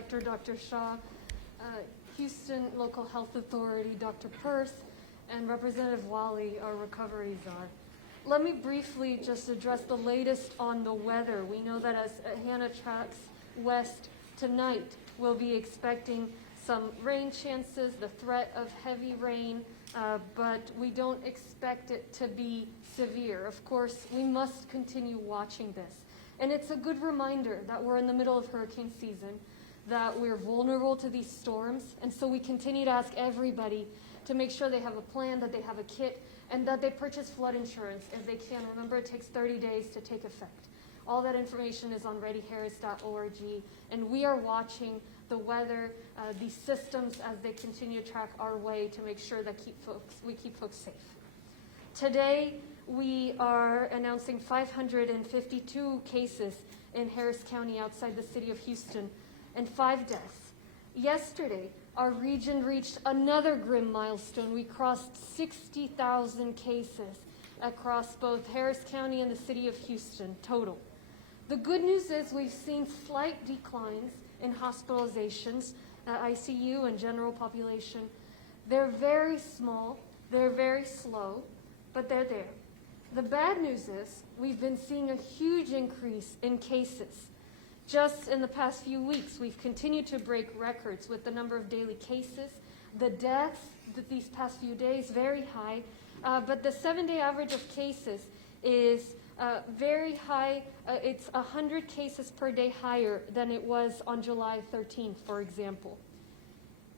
Director, Dr. Shaw, Houston Local Health Authority, Dr. Perth, and Representative Wally, our recovery czar. Let me briefly just address the latest on the weather. We know that as Hannah tracks west tonight, we'll be expecting some rain chances, the threat of heavy rain, but we don't expect it to be severe. Of course, we must continue watching this. And it's a good reminder that we're in the middle of hurricane season, that we're vulnerable to these storms, and so we continue to ask everybody to make sure they have a plan, that they have a kit, and that they purchase flood insurance if they can. Remember, it takes 30 days to take effect. All that information is on readyharris.org, and we are watching the weather, these systems as they continue to track our way to make sure that we keep folks safe. Today, we are announcing 552 cases in Harris County outside the city of Houston and 5 deaths. Yesterday, our region reached another grim milestone. We crossed 60,000 cases across both Harris County and the city of Houston total. The good news is we've seen slight declines in hospitalizations, ICU and general population. They're very small, they're very slow, but they're there. The bad news is we've been seeing a huge increase in cases. Just in the past few weeks, we've continued to break records with the number of daily cases. The deaths these past few days, very high, but the 7-day average of cases is very high. It's 100 cases per day higher than it was on July 13th, for example,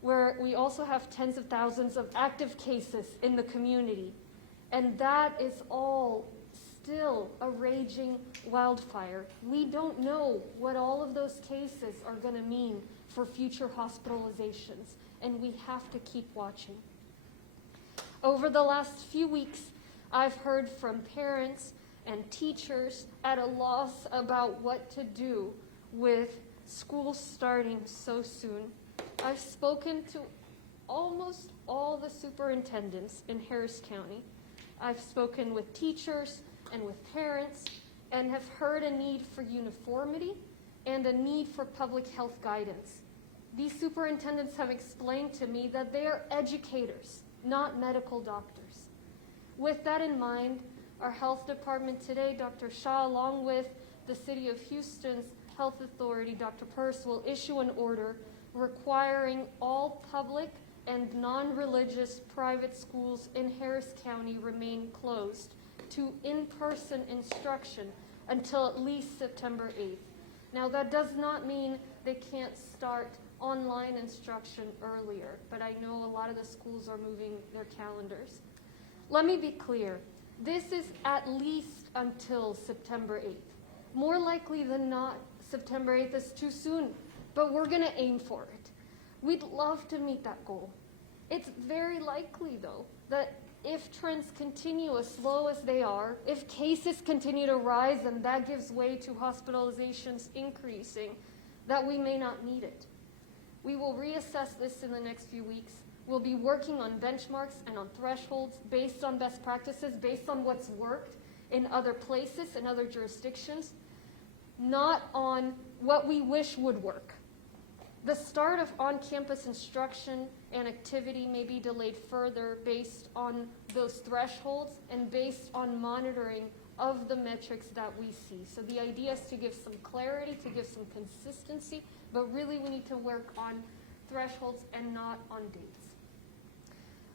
where we also have tens of thousands of active cases in the community. And that is all still a raging wildfire. We don't know what all of those cases are going to mean for future hospitalizations, and we have to keep watching. Over the last few weeks, I've heard from parents and teachers at a loss about what to do with school starting so soon. I've spoken to almost all the superintendents in Harris County. I've spoken with teachers and with parents and have heard a need for uniformity and a need for public health guidance. These superintendents have explained to me that they are educators, not medical doctors. With that in mind, our health department today, Dr. Shaw, along with the City of Houston's Health Authority, Dr. Perce, will issue an order requiring all public and non-religious private schools in Harris County remain closed to in-person instruction until at least September 8th. Now, that does not mean they can't start online instruction earlier, but I know a lot of the schools are moving their calendars. Let me be clear. This is at least until September 8th. More likely than not, September 8th is too soon, but we're going to aim for it. We'd love to meet that goal. It's very likely, though, that if trends continue as slow as they are, if cases continue to rise and that gives way to hospitalizations increasing, that we may not need it. We will reassess this in the next few weeks. We'll be working on benchmarks and on thresholds based on best practices, based on what's worked in other places and other jurisdictions, not on what we wish would work. The start of on-campus instruction and activity may be delayed further based on those thresholds and based on monitoring of the metrics that we see. So the idea is to give some clarity, to give some consistency, but really we need to work on thresholds and not on dates.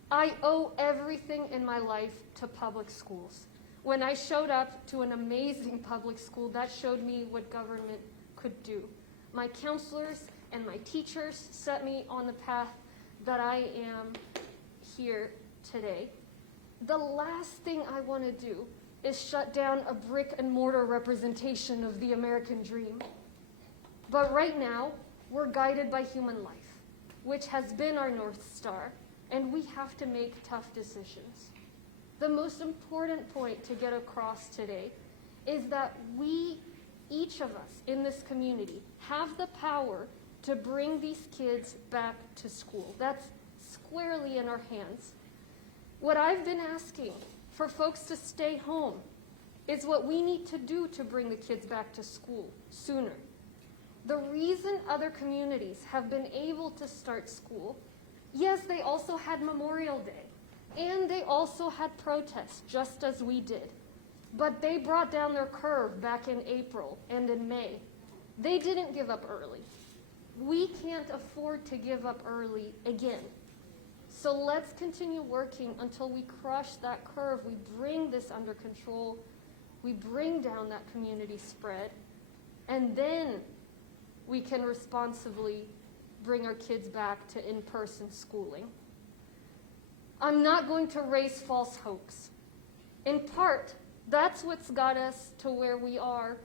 I owe everything in my life to public schools. When I showed up to an amazing public school, that showed me what government could do. My counselors and my teachers set me on the path that I am here today. The last thing I want to do is shut down a brick and mortar representation of the American dream. But right now, we're guided by human life, which has been our North Star, and we have to make tough decisions. The most important point to get across today is that we, each of us in this community, have the power to bring these kids back to school. That's squarely in our hands. What I've been asking for folks to stay home is what we need to do to bring the kids back to school sooner. The reason other communities have been able to start school, yes, they also had Memorial Day, and they also had protests, just as we did. But they brought down their curve back in April and in May. They didn't give up early. We can't afford to give up early again. So let's continue working until we crush that curve. We bring this under control. We bring down that community spread. And then we can responsibly bring our kids back to in-person schooling. I'm not going to raise false hopes. In part, that's what's got us to where we are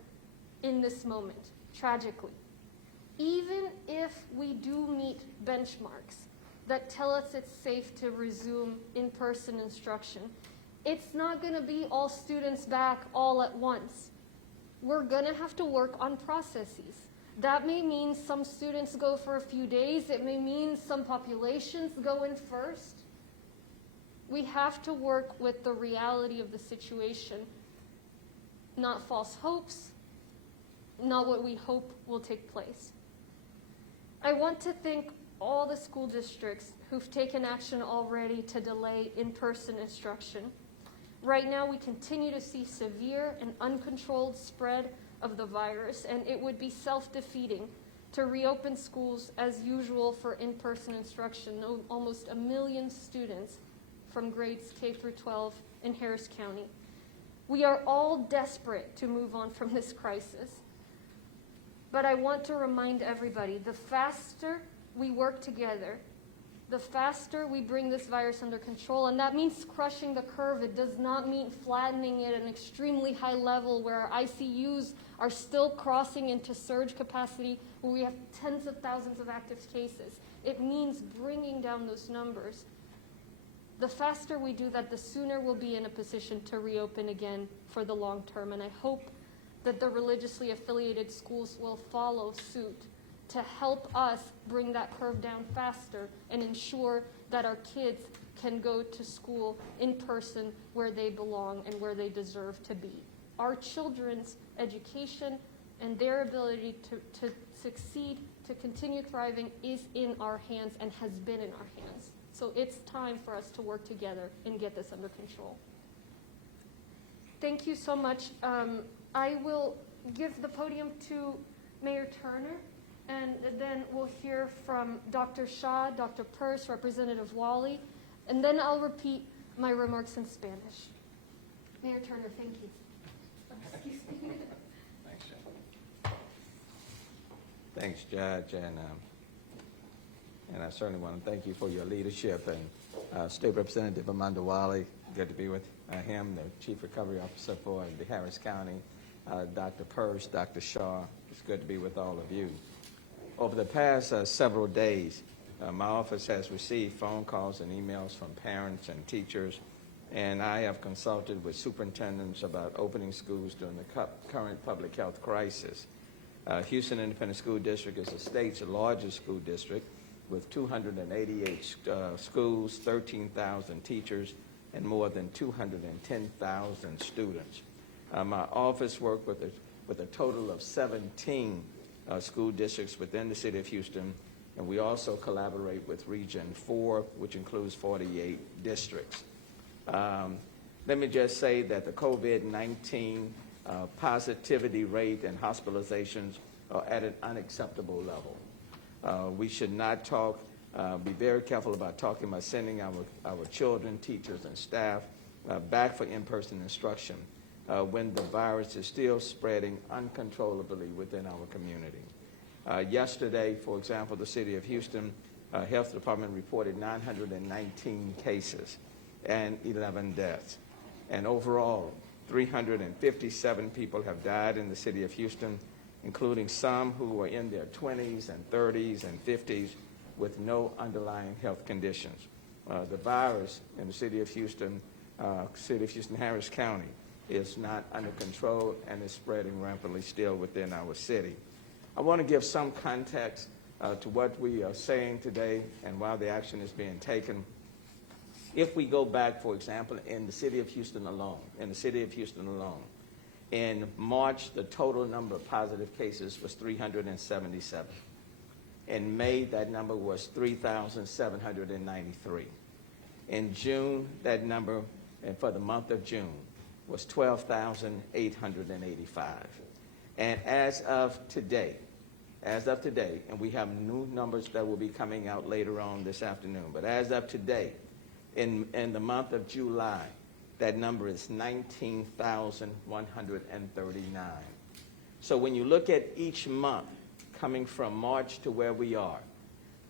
in this moment, tragically. Even if we do meet benchmarks that tell us it's safe to resume in-person instruction, it's not going to be all students back all at once. We're going to have to work on processes. That may mean some students go for a few days. It may mean some populations go in first. We have to work with the reality of the situation, not false hopes, not what we hope will take place. I want to thank all the school districts who've taken action already to delay in-person instruction. Right now, we continue to see severe and uncontrolled spread of the virus, and it would be self-defeating to reopen schools as usual for in-person instruction. Almost 1 million students from grades K through 12 in Harris County. We are all desperate to move on from this crisis. But I want to remind everybody, the faster we work together, the faster we bring this virus under control, and that means crushing the curve. It does not mean flattening it at an extremely high level where our ICUs are still crossing into surge capacity, where we have tens of thousands of active cases. It means bringing down those numbers. The faster we do that, the sooner we'll be in a position to reopen again for the long term. And I hope that the religiously affiliated schools will follow suit to help us bring that curve down faster and ensure that our kids can go to school in person where they belong and where they deserve to be. Our children's education and their ability to succeed, to continue thriving, is in our hands and has been in our hands. So it's time for us to work together and get this under control. Thank you so much. I will give the podium to Mayor Turner, and then we'll hear from Dr. Shaw, Dr. Peirce, Representative Wally, and then I'll repeat my remarks in Spanish. Mayor Turner, thank you. Excuse me. Thanks, Judge. Thanks, Judge, and I certainly want to thank you for your leadership. And State Representative Amanda Wally, good to be with him, the Chief Recovery Officer for the Harris County, Dr. Peirce, Dr. Shaw. It's good to be with all of you. Over the past several days, my office has received phone calls and emails from parents and teachers, and I have consulted with superintendents about opening schools during the current public health crisis. Houston Independent School District is the state's largest school district with 288 schools, 13,000 teachers, and more than 210,000 students. My office worked with a total of 17 school districts within the city of Houston, and we also collaborate with Region 4, which includes 48 districts. Let me just say that the COVID-19 positivity rate and hospitalizations are at an unacceptable level. We should not be very careful about sending our children, teachers, and staff back for in-person instruction when the virus is still spreading uncontrollably within our community. Yesterday, for example, the city of Houston Health Department reported 919 cases and 11 deaths. And overall, 357 people have died in the city of Houston, including some who are in their 20s and 30s and 50s with no underlying health conditions. The virus in the city of Houston, Harris County, is not under control and is spreading rampantly still within our city. I want to give some context to what we are saying today and why the action is being taken. If we go back, for example, in the city of Houston alone, In March, the total number of positive cases was 377. In May, that number was 3,793. In June, that number, and for the month of June, was 12,885. And as of today, and we have new numbers that will be coming out later on this afternoon, but as of today, in the month of July, that number is 19,139. So when you look at each month, coming from March to where we are,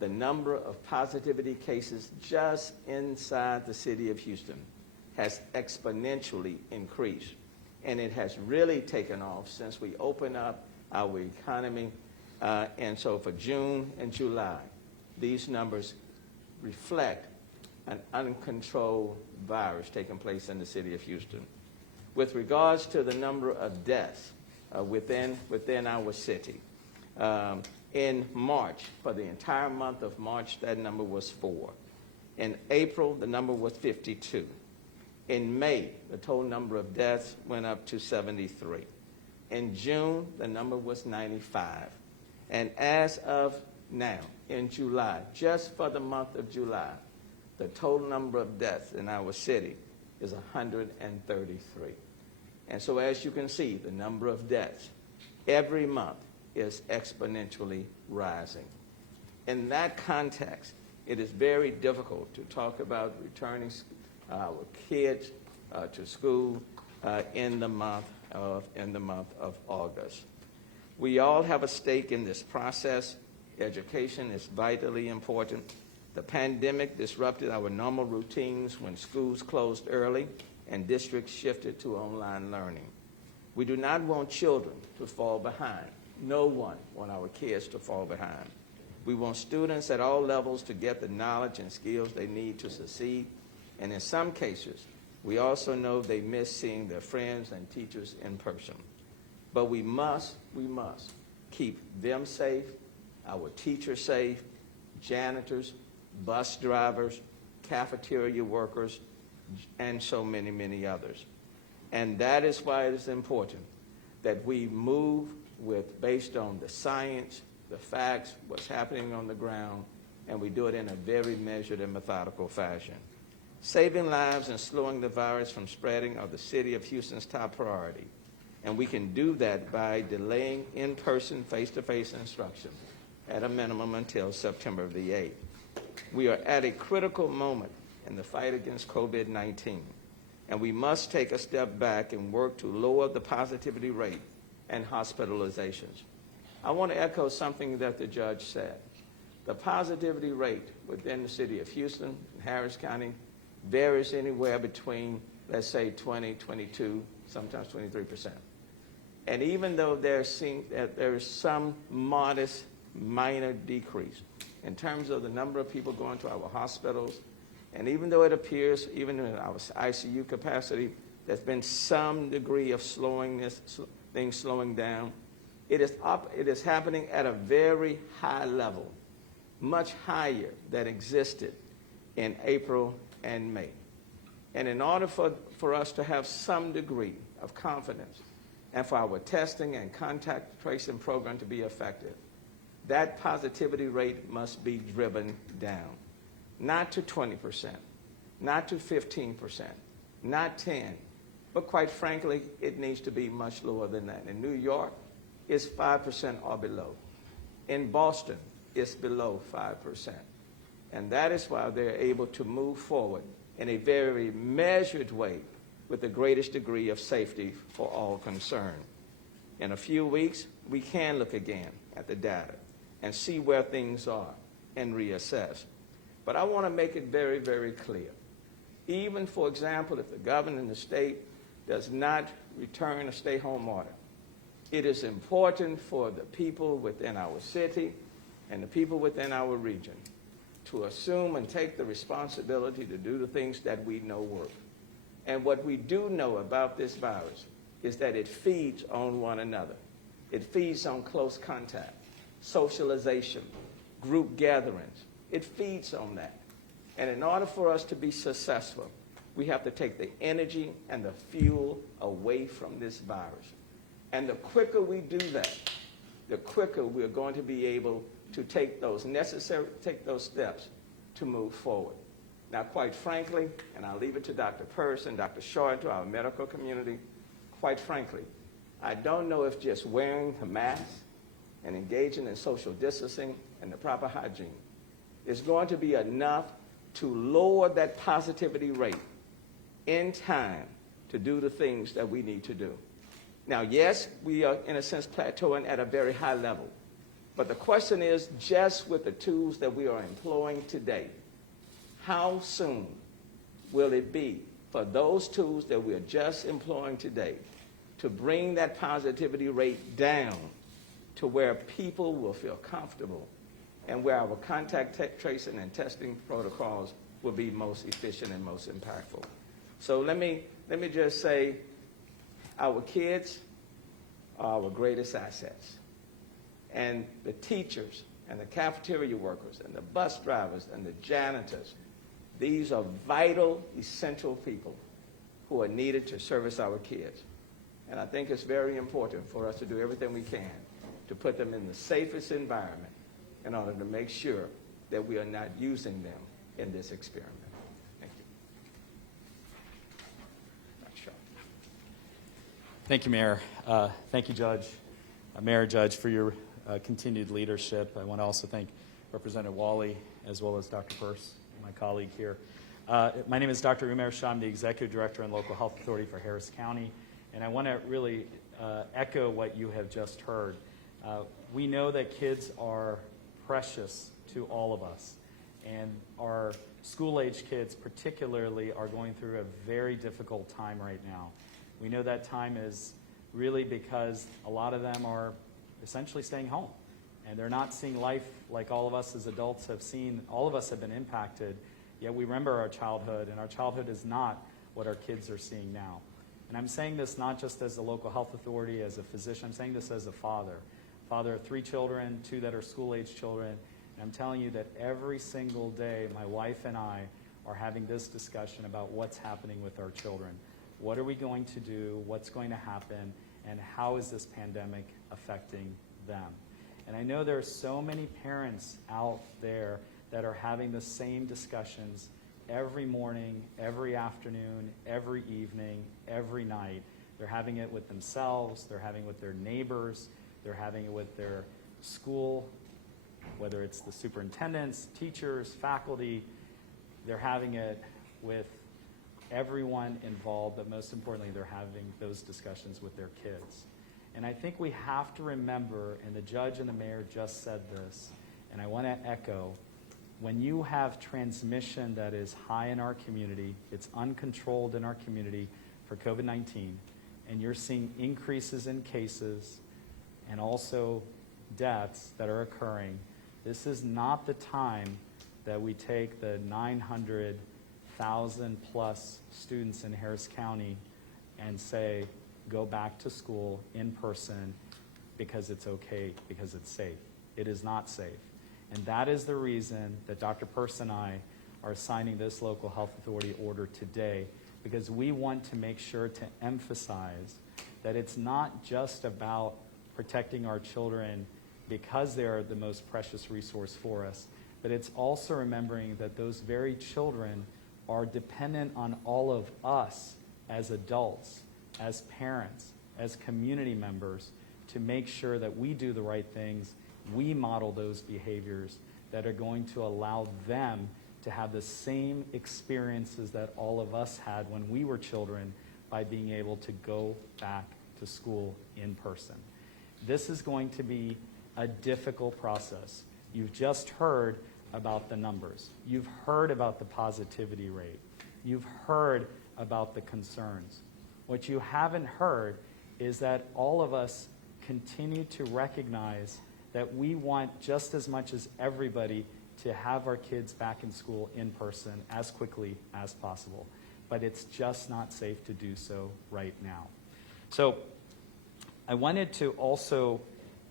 the number of positivity cases just inside the city of Houston has exponentially increased. And it has really taken off since we opened up our economy. And so for June and July, these numbers reflect an uncontrolled virus taking place in the city of Houston. With regards to the number of deaths within our city, in March, for the entire month of March, that number was 4. In April, the number was 52. In May, the total number of deaths went up to 73. In June, the number was 95. And as of now, in July, just for the month of July, the total number of deaths in our city is 133. And so as you can see, the number of deaths every month is exponentially rising. In that context, it is very difficult to talk about returning our kids to school in the month of August. We all have a stake in this process. Education is vitally important. The pandemic disrupted our normal routines when schools closed early and districts shifted to online learning. We do not want children to fall behind. No one wants our kids to fall behind. We want students at all levels to get the knowledge and skills they need to succeed. And in some cases, we also know they miss seeing their friends and teachers in person. But we must keep them safe, our teachers safe, janitors, bus drivers, cafeteria workers, and so many, many others. And that is why it is important that we move based on the science, the facts, what's happening on the ground, and we do it in a very measured and methodical fashion. Saving lives and slowing the virus from spreading are the city of Houston's top priority. And we can do that by delaying in-person, face-to-face instruction at a minimum until September the 8th. We are at a critical moment in the fight against COVID-19, and we must take a step back and work to lower the positivity rate and hospitalizations. I want to echo something that the judge said. The positivity rate within the city of Houston and Harris County varies anywhere between, let's say, 20, 22, sometimes 23%. And even though there is some modest, minor decrease in terms of the number of people going to our hospitals, and even though it appears, even in our ICU capacity, there's been some degree of things slowing down, it is happening at a very high level, much higher than existed in April and May. And in order for us to have some degree of confidence and for our testing and contact tracing program to be effective, that positivity rate must be driven down. Not to 20%, not to 15%, not 10%, but quite frankly, it needs to be much lower than that. In New York, it's 5% or below. In Boston, it's below 5%. And that is why they're able to move forward in a very measured way with the greatest degree of safety for all concerned. In a few weeks, we can look again at the data and see where things are and reassess. But I want to make it very, very clear. Even, for example, if the governor in the state does not return a stay-home order, it is important for the people within our city and the people within our region to assume and take the responsibility to do the things that we know work. And what we do know about this virus is that it feeds on one another. It feeds on close contact, socialization, group gatherings. It feeds on that. And in order for us to be successful, We have to take the energy and the fuel away from this virus. And the quicker we do that, the quicker we're going to be able to take those steps to move forward. Now, quite frankly, and I'll leave it to Dr. Peirce and Dr. Shaw and to our medical community, quite frankly, I don't know if just wearing the mask and engaging in social distancing and the proper hygiene is going to be enough to lower that positivity rate in time to do the things that we need to do. Now, yes, we are, in a sense, plateauing at a very high level. But the question is, just with the tools that we are employing today, how soon will it be for those tools that we are just employing today to bring that positivity rate down to where people will feel comfortable and where our contact tracing and testing protocols will be most efficient and most impactful? So let me just say, our kids are our greatest assets. And the teachers and the cafeteria workers and the bus drivers and the janitors, these are vital, essential people who are needed to service our kids. And I think it's very important for us to do everything we can to put them in the safest environment in order to make sure that we are not using them in this experiment. Thank you. Dr. Shaw. Thank you, Mayor. Thank you, Judge, Mayor, Judge, for your continued leadership. I want to also thank Representative Wally as well as Dr. Peirce, my colleague here. My name is Dr. Umair Shah. I'm the Executive Director and Local Health Authority for Harris County. And I want to really echo what you have just heard. We know that kids are precious to all of us. And our school-age kids particularly are going through a very difficult time right now. We know that time is really because a lot of them are essentially staying home. And they're not seeing life like all of us as adults have seen. All of us have been impacted, yet we remember our childhood, and our childhood is not what our kids are seeing now. And I'm saying this not just as a local health authority, as a physician, I'm saying this as a father. Father of 3 children, 2 that are school-age children. And I'm telling you that every single day, my wife and I are having this discussion about what's happening with our children. What are we going to do? What's going to happen? And how is this pandemic affecting them? And I know there are so many parents out there that are having the same discussions every morning, every afternoon, every evening, every night. They're having it with themselves, they're having it with their neighbors, they're having it with their school, whether it's the superintendents, teachers, faculty. They're having it with everyone involved, but most importantly, they're having those discussions with their kids. And I think we have to remember, and the judge and the mayor just said this, and I want to echo, when you have transmission that is high in our community, it's uncontrolled in our community for COVID-19, and you're seeing increases in cases and also deaths that are occurring, this is not the time that we take the 900,000 plus students in Harris County and say, go back to school in person because it's okay, because it's safe. It is not safe. And that is the reason that Dr. Peirce and I are signing this local health authority order today, because we want to make sure to emphasize that it's not just about protecting our children because they are the most precious resource for us, but it's also remembering that those very children are dependent on all of us as adults, as parents, as community members, to make sure that we do the right things, we model those behaviors that are going to allow them to have the same experiences that all of us had when we were children by being able to go back to school in person. This is going to be a difficult process. You've just heard about the numbers. You've heard about the positivity rate. You've heard about the concerns. What you haven't heard is that all of us continue to recognize that we want just as much as everybody to have our kids back in school in person as quickly as possible. But it's just not safe to do so right now. So I wanted to also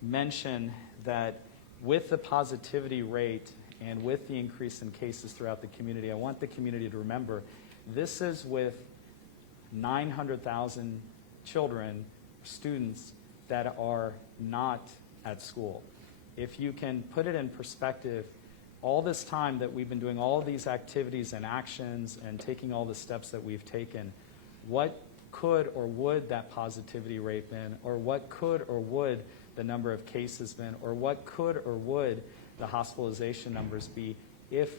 mention that with the positivity rate and with the increase in cases throughout the community, I want the community to remember This is with 900,000 children, students that are not at school. If you can put it in perspective, all this time that we've been doing all of these activities and actions and taking all the steps that we've taken, what could or would that positivity rate been, or what could or would the number of cases been, or what could or would the hospitalization numbers be if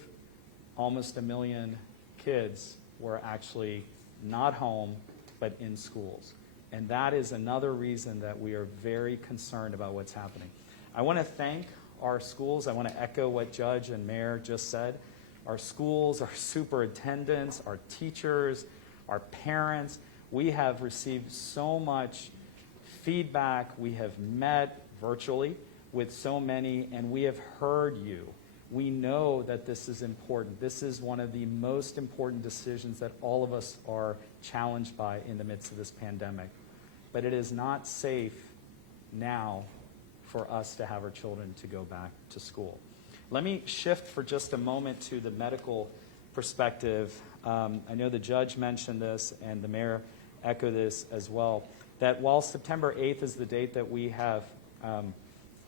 almost 1 million kids were actually not home but in schools? And that is another reason that we are very concerned about what's happening. I want to thank our schools. I want to echo what Judge and Mayor just said. Our schools, our superintendents, our teachers, our parents, we have received so much feedback. We have met virtually with so many, and we have heard you. We know that this is important. This is one of the most important decisions that all of us are challenged by in the midst of this pandemic. But it is not safe now for us to have our children to go back to school. Let me shift for just a moment to the medical perspective. I know the judge mentioned this, and the mayor echoed this as well, that while September 8th is the date that we have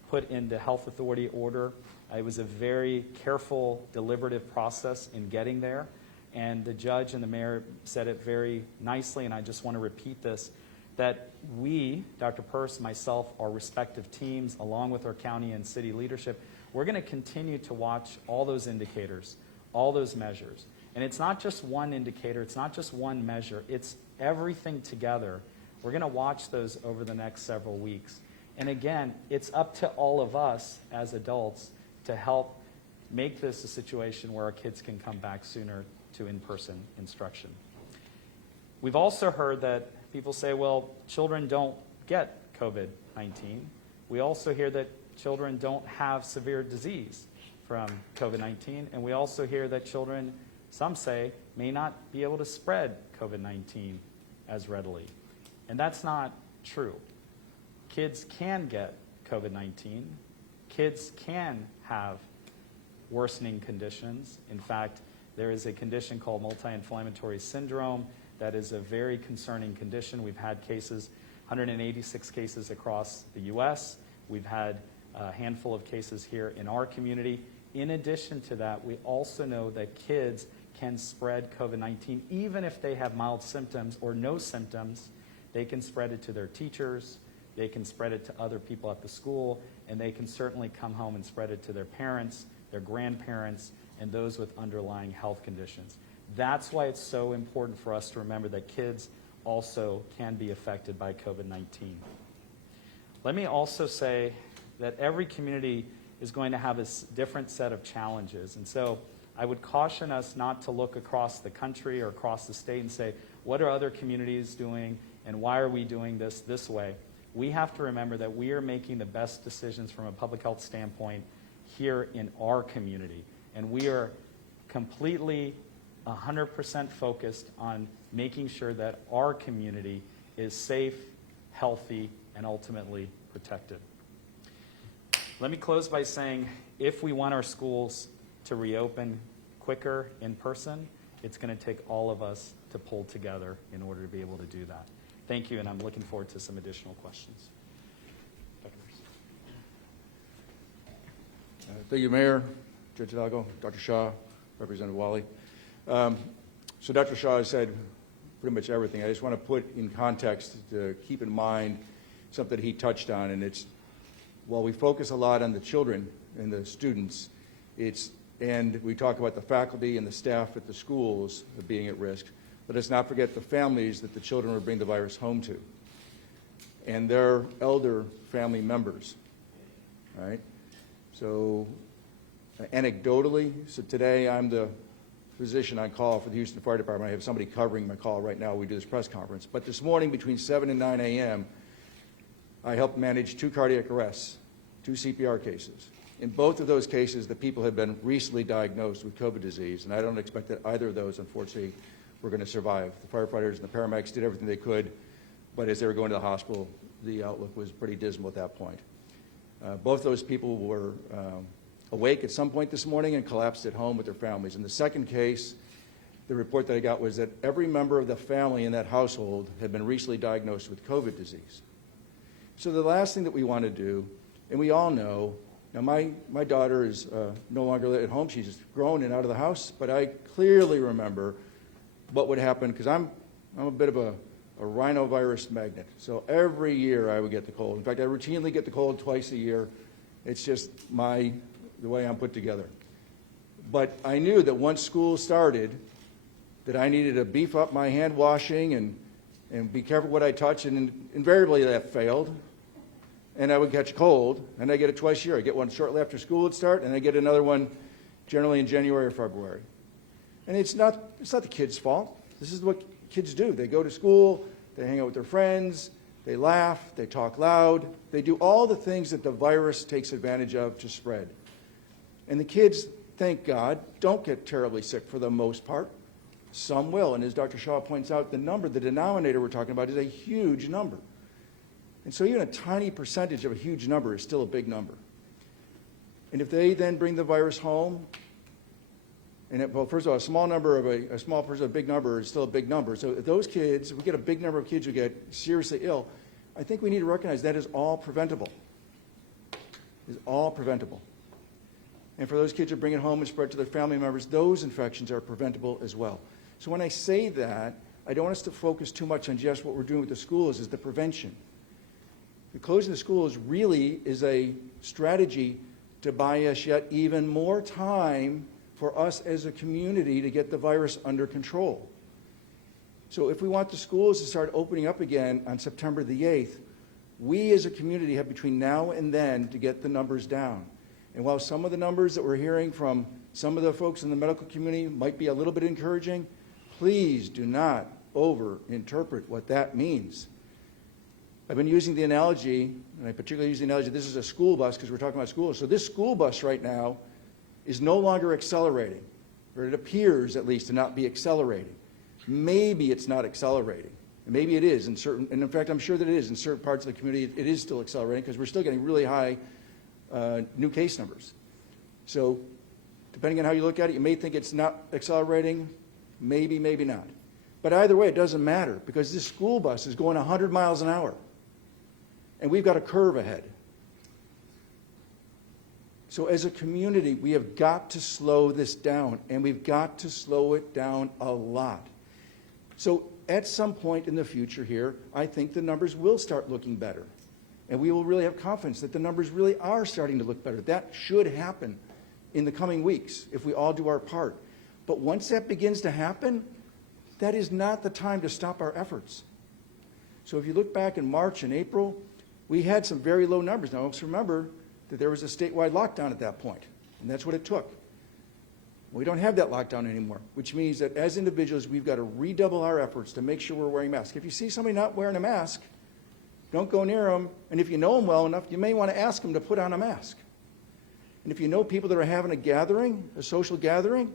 put in the health authority order, it was a very careful, deliberative process in getting there. And the judge and the mayor said it very nicely, and I just want to repeat this, that we, Dr. Peirce, myself, our respective teams, along with our county and city leadership, we're going to continue to watch all those indicators, all those measures. And it's not just one indicator, it's not just one measure, it's everything together. We're going to watch those over the next several weeks. And again, it's up to all of us as adults to help make this a situation where our kids can come back sooner to in-person instruction. We've also heard that people say, well, children don't get COVID-19. We also hear that children don't have severe disease from COVID-19, and we also hear that children, some say, may not be able to spread COVID-19 as readily. And that's not true. Kids can get COVID-19. Kids can have worsening conditions. In fact, there is a condition called multi-inflammatory syndrome that is a very concerning condition. We've had cases, 186 cases across the U.S. We've had a handful of cases here in our community. In addition to that, we also know that kids can spread COVID-19 even if they have mild symptoms or no symptoms. They can spread it to their teachers, they can spread it to other people at the school, and they can certainly come home and spread it to their parents, their grandparents, and those with underlying health conditions. That's why it's so important for us to remember that kids also can be affected by COVID-19. Let me also say that every community is going to have a different set of challenges. And so I would caution us not to look across the country or across the state and say, what are other communities doing and why are we doing this way? We have to remember that we are making the best decisions from a public health standpoint here in our community. And we are completely 100% focused on making sure that our community is safe, healthy, and ultimately protected. Let me close by saying, if we want our schools to reopen quicker in person, it's going to take all of us to pull together in order to be able to do that. Thank you, and I'm looking forward to some additional questions. Thank you, Mayor, Judge Hidalgo, Dr. Shaw, Representative Wally. So Dr. Shaw has said pretty much everything. I just want to put in context to keep in mind something he touched on, and it's, while we focus a lot on the children and the students, and we talk about the faculty and the staff at the schools being at risk, but let's not forget the families that the children will bring the virus home to, and their elder family members, all right? So anecdotally, so today I'm the physician on call for the Houston Fire Department. I have somebody covering my call right now. We do this press conference. But this morning between 7 and 9 a.m., I helped manage 2 cardiac arrests, 2 CPR cases. In both of those cases, the people had been recently diagnosed with COVID disease, and I don't expect that either of those, unfortunately, were going to survive. The firefighters and the paramedics did everything they could, but as they were going to the hospital, the outlook was pretty dismal at that point. Both those people were awake at some point this morning and collapsed at home with their families. In the second case, the report that I got was that every member of the family in that household had been recently diagnosed with COVID disease. So the last thing that we want to do, and we all know, now my daughter is no longer at home. She's grown and out of the house, but I clearly remember what would happen, because I'm a bit of a rhinovirus magnet. So every year I would get the cold. In fact, I routinely get the cold twice a year. It's just the way I'm put together. But I knew that once school started, that I needed to beef up my hand washing and be careful what I touch, and invariably that failed. And I would catch a cold, and I get it twice a year. I get one shortly after school would start, and I get another one generally in January or February. And it's not the kids' fault. This is what kids do. They go to school, they hang out with their friends, they laugh, they talk loud, they do all the things that the virus takes advantage of to spread. And the kids, thank God, don't get terribly sick for the most part. Some will, and as Dr. Shaw points out, the denominator we're talking about is a huge number. And so even a tiny percentage of a huge number is still a big number. And if they then bring the virus home, well, first of all, a small person, a big number is still a big number. So if those kids, if we get a big number of kids who get seriously ill, I think we need to recognize that is all preventable. Is all preventable. And for those kids who bring it home and spread to their family members, those infections are preventable as well. So when I say that, I don't want us to focus too much on just what we're doing with the schools is the prevention. The closing the schools really is a strategy to buy us yet even more time for us as a community to get the virus under control. So if we want the schools to start opening up again on September the 8th, we as a community have between now and then to get the numbers down. And while some of the numbers that we're hearing from some of the folks in the medical community might be a little bit encouraging, please do not over-interpret what that means. I've been using the analogy, and I particularly use the analogy, this is a school bus because we're talking about schools. So this school bus right now is no longer accelerating, or it appears at least to not be accelerating. Maybe it's not accelerating. Maybe it is in certain, and in fact I'm sure that it is in certain parts of the community. It is still accelerating because we're still getting really high new case numbers. So depending on how you look at it, you may think it's not accelerating, maybe, maybe not. But either way, it doesn't matter because this school bus is going 100 miles an hour. And we've got a curve ahead. So as a community, we have got to slow this down, and we've got to slow it down a lot. So at some point in the future here, I think the numbers will start looking better. And we will really have confidence that the numbers really are starting to look better. That should happen in the coming weeks if we all do our part. But once that begins to happen, that is not the time to stop our efforts. So if you look back in March and April, we had some very low numbers. Now, let's remember that there was a statewide lockdown at that point, and that's what it took. We don't have that lockdown anymore, which means that as individuals, we've got to redouble our efforts to make sure we're wearing masks. If you see somebody not wearing a mask, don't go near them, and if you know them well enough, you may want to ask them to put on a mask. And if you know people that are having a gathering, a social gathering,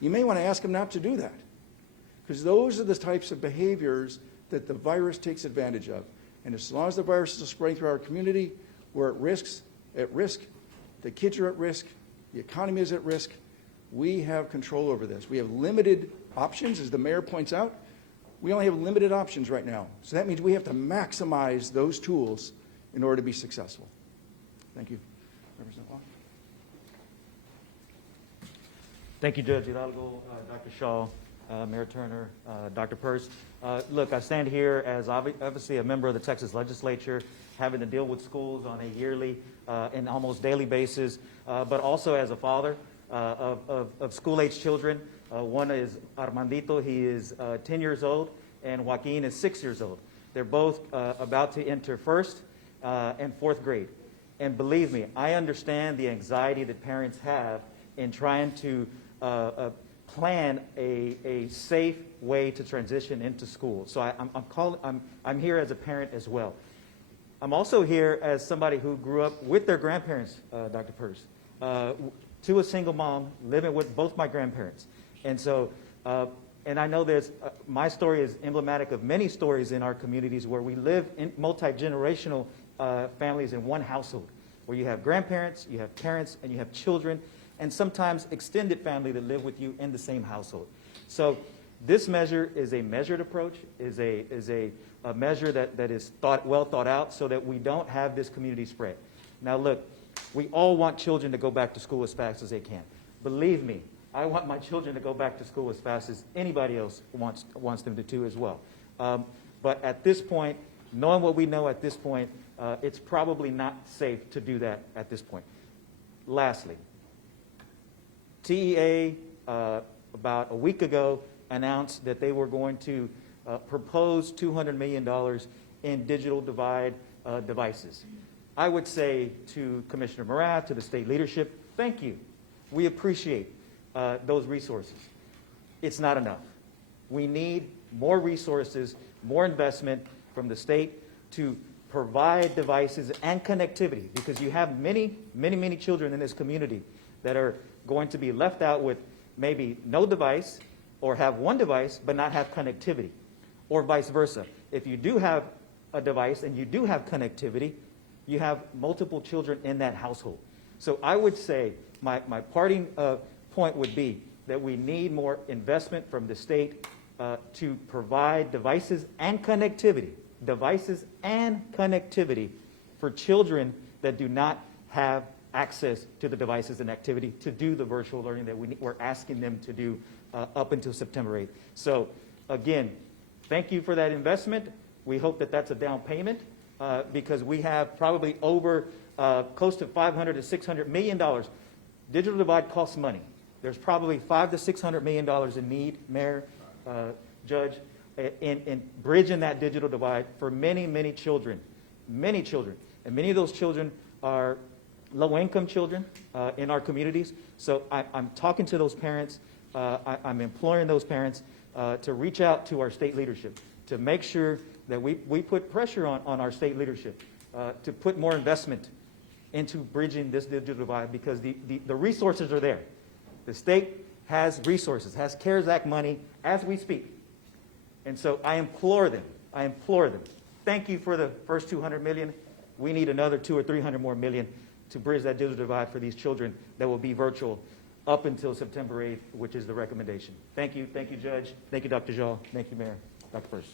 you may want to ask them not to do that, because those are the types of behaviors that the virus takes advantage of. And as long as the virus is spreading through our community, we're at risk, the kids are at risk, the economy is at risk. We have control over this. We have limited options, as the mayor points out. We only have limited options right now. So that means we have to maximize those tools in order to be successful. Thank you. Representative Law. Thank you, Judge Hidalgo, Dr. Shaw, Mayor Turner, Dr. Peirce. Look, I stand here as obviously a member of the Texas legislature, having to deal with schools on a yearly and almost daily basis, but also as a father of school-age children. One is Armandito, he is 10 years old, and Joaquin is 6 years old. They're both about to enter first and fourth grade. And believe me, I understand the anxiety that parents have in trying to plan a safe way to transition into school. So I'm here as a parent as well. I'm also here as somebody who grew up with their grandparents, Dr. Peirce, to a single mom, living with both my grandparents. And so, and I know my story is emblematic of many stories in our communities where we live in multi-generational families in one household, where you have grandparents, you have parents, and you have children. and sometimes extended family that live with you in the same household. So this measure is a measured approach, is a measure that is well thought out so that we don't have this community spread. Now look, we all want children to go back to school as fast as they can. Believe me, I want my children to go back to school as fast as anybody else wants them to do as well. But at this point, knowing what we know at this point, it's probably not safe to do that at this point. Lastly, TEA about a week ago announced that they were going to propose $200 million in digital divide devices. I would say to Commissioner Morath, to the state leadership, thank you. We appreciate those resources. It's not enough. We need more resources, more investment from the state to provide devices and connectivity, because you have many, many, many children in this community that are going to be left out with maybe no device, or have one device but not have connectivity, or vice versa. If you do have a device and you do have connectivity, you have multiple children in that household. So I would say my parting point would be that we need more investment from the state to provide devices and connectivity for children that do not have access to the devices and activity to do the virtual learning that we're asking them to do up until September 8th. So again, thank you for that investment. We hope that that's a down payment because we have probably over close to $500 to $600 million. Digital divide costs money. There's probably $500 to $600 million in need, Mayor, Judge, in bridging that digital divide for many, many children. Many children. And many of those children are low-income children in our communities. So I'm talking to those parents. I'm imploring those parents to reach out to our state leadership to make sure that we put pressure on our state leadership to put more investment into bridging this digital divide, because the resources are there. The state has resources, has CARES Act money as we speak. And so I implore them, thank you for the first $200 million. We need another $200 or $300 more million to bridge that digital divide for these children that will be virtual up until September 8th, which is the recommendation. Thank you, Judge. Thank you, Dr. Jal. Thank you, Mayor. Dr. First.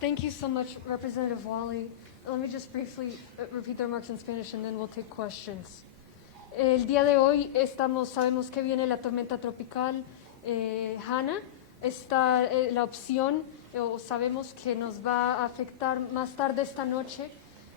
Thank you so much, Representative Wally. Let me just briefly repeat the remarks in Spanish and then we'll take questions. El día de hoy sabemos que viene la tormenta tropical Hannah. Está la opción, o sabemos que nos va a afectar más tarde esta noche.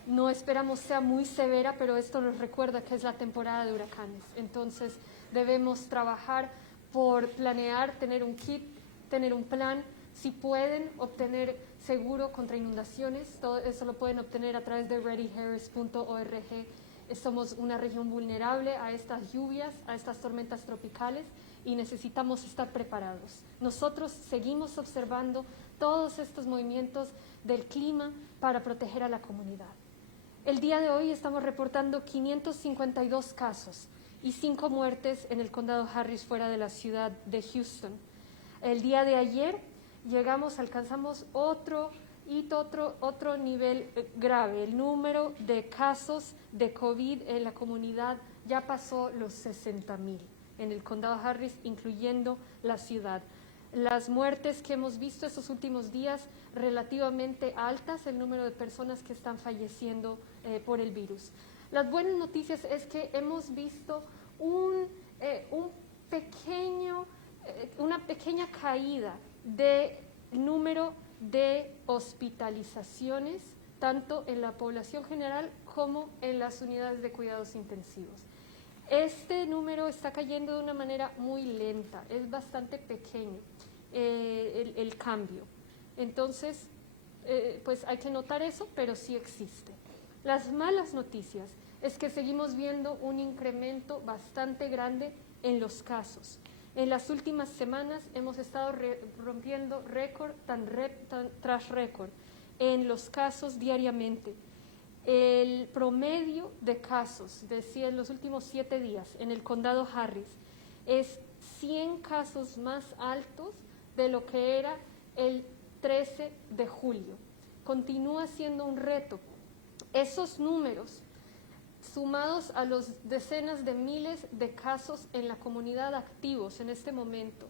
No esperamos sea muy severa, pero esto nos recuerda que es la temporada de huracanes. Entonces debemos trabajar por planear, tener un kit, tener un plan. Si pueden obtener seguro contra inundaciones, todo eso lo pueden obtener a través de readyharris.org. Somos una región vulnerable a estas lluvias, a estas tormentas tropicales, y necesitamos estar preparados. Nosotros seguimos observando todos estos movimientos del clima para proteger a la comunidad. El día de hoy estamos reportando 552 casos y 5 muertes en el condado Harris, fuera de la ciudad de Houston. El día de ayer alcanzamos otro nivel grave. El número de casos de COVID en la comunidad ya pasó los 60,000 en el condado Harris, incluyendo la ciudad. Las muertes que hemos visto estos últimos días, relativamente altas, el número de personas que están falleciendo por el virus. Las buenas noticias es que hemos visto una pequeña caída del número de hospitalizaciones, tanto en la población general como en las unidades de cuidados intensivos. Este número está cayendo de una manera muy lenta, es bastante pequeño el cambio. Entonces, pues hay que notar eso, pero sí existe. Las malas noticias es que seguimos viendo un incremento bastante grande en los casos. En las últimas semanas hemos estado rompiendo récord tras récord en los casos diariamente. El promedio de casos en los últimos 7 días en el condado Harris es 100 casos más altos de lo que era el 13 de julio. Continúa siendo un reto. Esos números sumados a los decenas de miles de casos en la comunidad activos en este momento,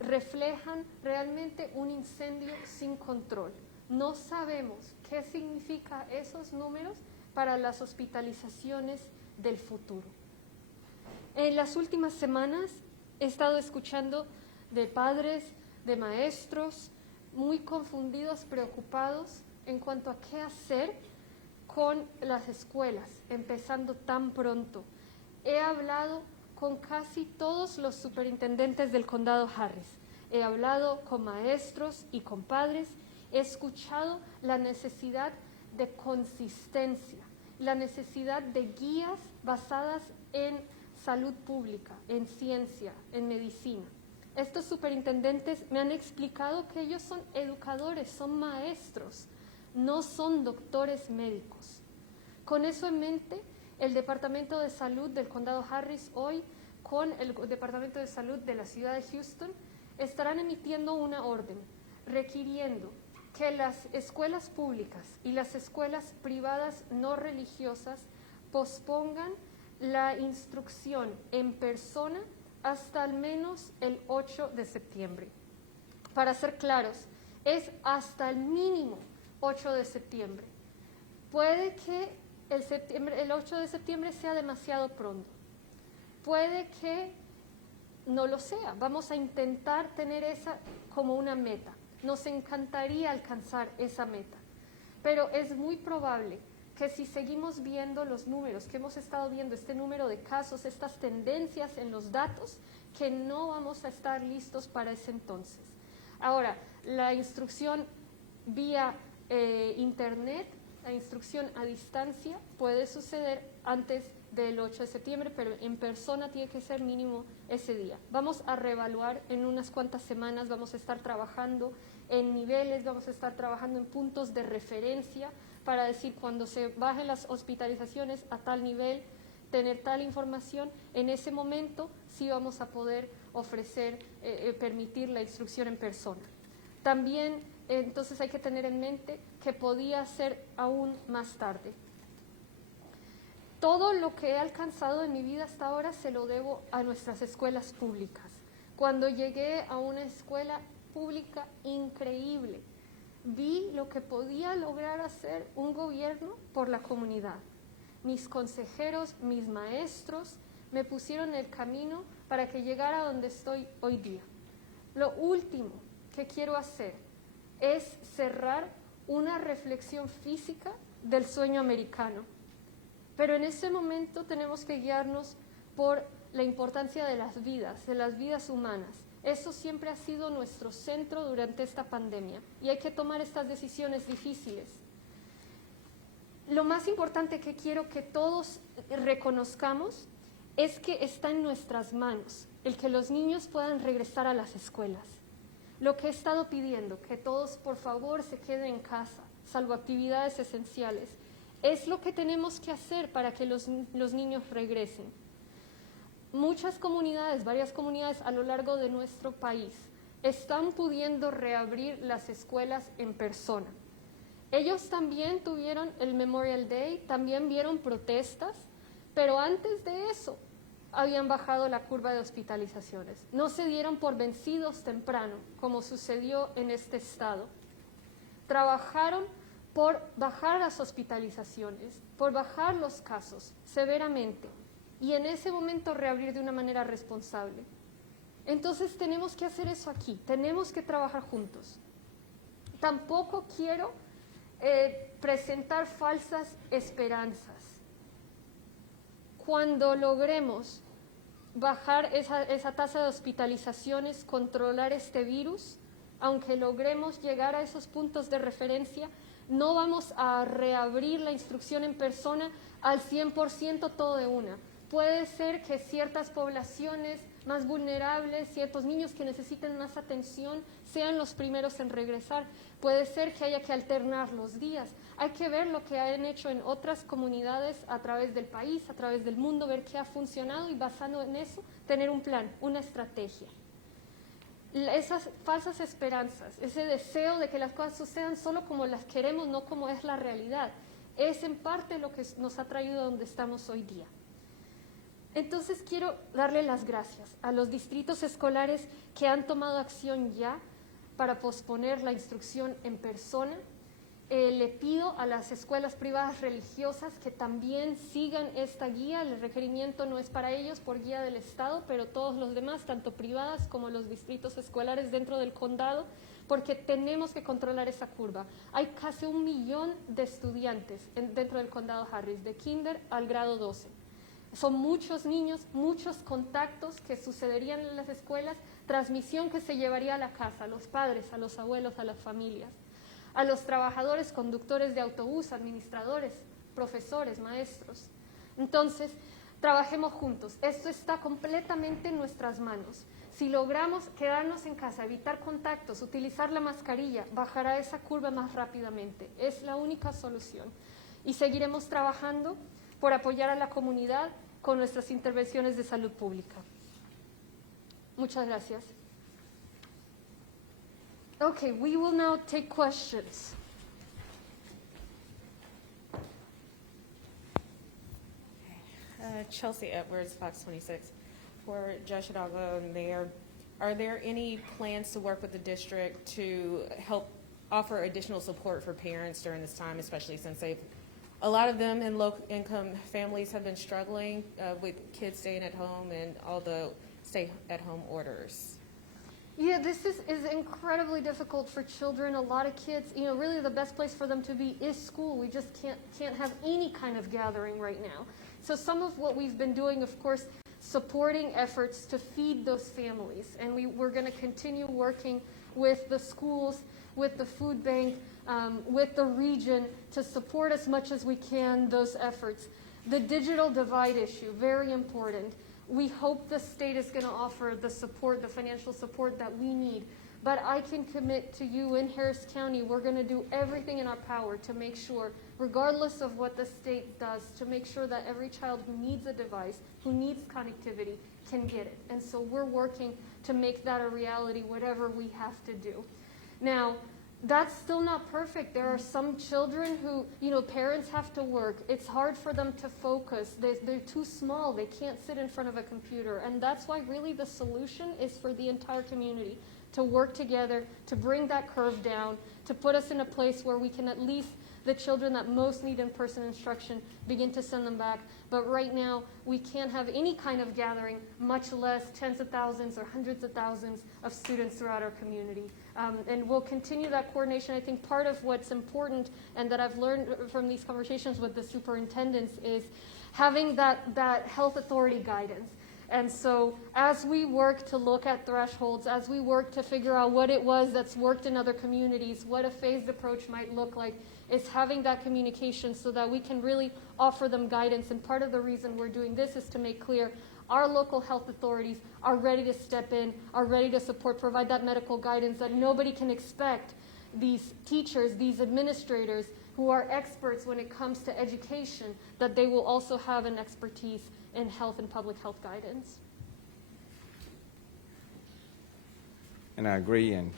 reflejan realmente un incendio sin control. No sabemos qué significa esos números para las hospitalizaciones del futuro. En las últimas semanas he estado escuchando de padres, de maestros, muy confundidos, preocupados en cuanto a qué hacer con las escuelas, empezando tan pronto. He hablado con casi todos los superintendentes del condado Harris. He hablado con maestros y con padres. He escuchado la necesidad de consistencia, la necesidad de guías basadas en salud pública, en ciencia, en medicina. Estos superintendentes me han explicado que ellos son educadores, son maestros, no son doctores médicos. Con eso en mente, el Departamento de Salud del Condado Harris hoy, con el Departamento de Salud de la ciudad de Houston, estarán emitiendo una orden requiriendo que las escuelas públicas y las escuelas privadas no religiosas pospongan la instrucción en persona hasta al menos el 8 de septiembre. Para ser claros, es hasta el mínimo 8 de septiembre. Puede que el 8 de septiembre sea demasiado pronto. Puede que no lo sea. Vamos a intentar tener esa como una meta. Nos encantaría alcanzar esa meta. Pero es muy probable que si seguimos viendo los números que hemos estado viendo, este número de casos, estas tendencias en los datos, que no vamos a estar listos para ese entonces. Ahora, la instrucción vía internet, la instrucción a distancia puede suceder antes del 8 de septiembre, pero en persona tiene que ser mínimo ese día. Vamos a reevaluar en unas cuantas semanas, vamos a estar trabajando en niveles, vamos a estar trabajando en puntos de referencia para decir cuando se bajen las hospitalizaciones a tal nivel, tener tal información, en ese momento sí vamos a poder ofrecer, permitir la instrucción en persona. También, entonces hay que tener en mente que podía ser aún más tarde. Todo lo que he alcanzado en mi vida hasta ahora se lo debo a nuestras escuelas públicas. Cuando llegué a una escuela pública increíble, vi lo que podía lograr hacer un gobierno por la comunidad. Mis consejeros, mis maestros, me pusieron el camino para que llegara a donde estoy hoy día. Lo último que quiero hacer es cerrar una reflexión física del sueño americano. Pero en ese momento tenemos que guiarnos por la importancia de las vidas humanas. Eso siempre ha sido nuestro centro durante esta pandemia y hay que tomar estas decisiones difíciles. Lo más importante que quiero que todos reconozcamos es que está en nuestras manos el que los niños puedan regresar a las escuelas. Lo que he estado pidiendo, que todos por favor se queden en casa, salvo actividades esenciales, es lo que tenemos que hacer para que los niños regresen. Muchas comunidades, varias comunidades a lo largo de nuestro país están pudiendo reabrir las escuelas en persona. Ellos también tuvieron el Memorial Day, también vieron protestas, pero antes de eso habían bajado la curva de hospitalizaciones. No se dieron por vencidos temprano, como sucedió en este estado. Trabajaron por bajar las hospitalizaciones, por bajar los casos severamente y en ese momento reabrir de una manera responsable. Entonces tenemos que hacer eso aquí, tenemos que trabajar juntos. Tampoco quiero presentar falsas esperanzas. Cuando logremos bajar esa tasa de hospitalizaciones, controlar este virus, aunque logremos llegar a esos puntos de referencia, no vamos a reabrir la instrucción en persona al 100% todo de una. Puede ser que ciertas poblaciones más vulnerables, ciertos niños que necesiten más atención, sean los primeros en regresar. Puede ser que haya que alternar los días. Hay que ver lo que han hecho en otras comunidades a través del país, a través del mundo, ver qué ha funcionado y basado en eso, tener un plan, una estrategia. Esas falsas esperanzas, ese deseo de que las cosas sucedan solo como las queremos, no como es la realidad, es en parte lo que nos ha traído a donde estamos hoy día. Entonces quiero darle las gracias a los distritos escolares que han tomado acción ya para posponer la instrucción en persona. Le pido a las escuelas privadas religiosas que también sigan esta guía. El requerimiento no es para ellos por guía del Estado, pero todos los demás, tanto privadas como los distritos escolares dentro del condado, porque tenemos que controlar esa curva. Hay casi 1 millón de estudiantes dentro del condado Harris, de kinder al grado 12. Son muchos niños, muchos contactos que sucederían en las escuelas, transmisión que se llevaría a la casa, a los padres, a los abuelos, a las familias, a los trabajadores, conductores de autobús, administradores, profesores, maestros. Entonces, trabajemos juntos. Esto está completamente en nuestras manos. Si logramos quedarnos en casa, evitar contactos, utilizar la mascarilla, bajará esa curva más rápidamente. Es la única solución. Y seguiremos trabajando por apoyar a la comunidad con nuestras intervenciones de salud pública. Muchas gracias. Okay, we will now take questions. Chelsea Edwards, Fox 26. For Judge Hidalgo and Mayor, are there any plans to work with the district to help offer additional support for parents during this time, especially since a lot of them in low-income families have been struggling with kids staying at home and all the stay-at-home orders? Yeah, this is incredibly difficult for children. A lot of kids, really the best place for them to be is school. We just can't have any kind of gathering right now. So some of what we've been doing, of course, supporting efforts to feed those families. And we're going to continue working with the schools, with the food bank, with the region to support as much as we can those efforts. The digital divide issue, very important. We hope the state is going to offer the support, the financial support that we need. But I can commit to you in Harris County, we're going to do everything in our power to make sure, regardless of what the state does, to make sure that every child who needs a device, who needs connectivity, can get it. And so we're working to make that a reality, whatever we have to do. Now, that's still not perfect. There are some children who, parents have to work. It's hard for them to focus. They're too small. They can't sit in front of a computer. And that's why really the solution is for the entire community to work together, to bring that curve down, to put us in a place where we can at least, the children that most need in-person instruction, begin to send them back. But right now, we can't have any kind of gathering, much less tens of thousands or hundreds of thousands of students throughout our community. And we'll continue that coordination. I think part of what's important and that I've learned from these conversations with the superintendents is having that health authority guidance. And so as we work to look at thresholds, as we work to figure out what it was that's worked in other communities, what a phased approach might look like, is having that communication so that we can really offer them guidance. And part of the reason we're doing this is to make clear our local health authorities are ready to step in, are ready to support, provide that medical guidance that nobody can expect these teachers, these administrators who are experts when it comes to education, that they will also have an expertise in health and public health guidance. And I agree and